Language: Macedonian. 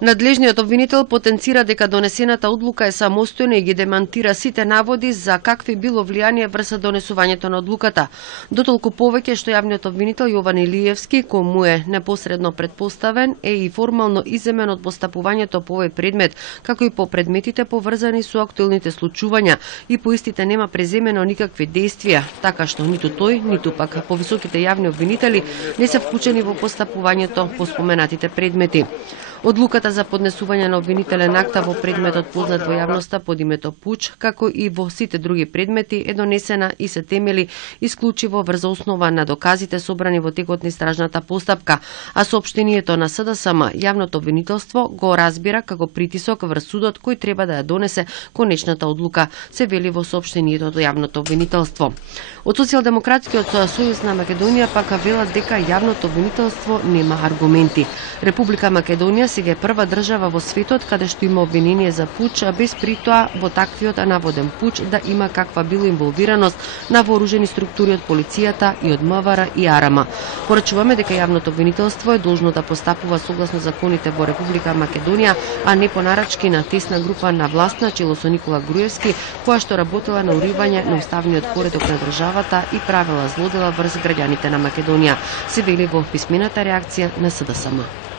Надлежниот обвинител потенцира дека донесената одлука е самостојна и ги демантира сите наводи за какви било влијание врз донесувањето на одлуката. Дотолку повеќе што јавниот обвинител Јован Илиевски, кој му е непосредно предпоставен, е и формално иземен од постапувањето по овој предмет, како и по предметите поврзани со актуелните случувања, и по истите нема преземено никакви действија, така што ниту тој, ниту пак повисоките јавни обвинители не се вклучени во постапувањето по споменатите предмети. Одлуката за поднесување на обвинителен акт во предметот познат во јавноста под името Пуч, како и во сите други предмети, е донесена и се темели исклучиво врз основа на доказите собрани во текот на истражната постапка, а соопштението на СДСМ, јавното обвинителство, го разбира како притисок врз судот кој треба да ја донесе конечната одлука, се вели во соопштението до јавното обвинителство. Од Социјалдемократскиот сојуз на Македонија пак велат дека јавното обвинителство нема аргументи. Република Македонија сега е прва држава во светот каде што има обвинение за пуч, без при тоа во таквиот наводен пуч да има каква било инволвираност на вооружени структури од полицијата и од МВР и АРМ. Порачуваме дека јавното обвинителство е должно да постапува согласно законите во Република Македонија, а не по нарачки на тесна група на власт на чело со Никола Груевски, која што работела на уривање на уставниот поредок на државата и правила злодела врз граѓаните на Македонија, се вели во писмената реакција на СДСМ.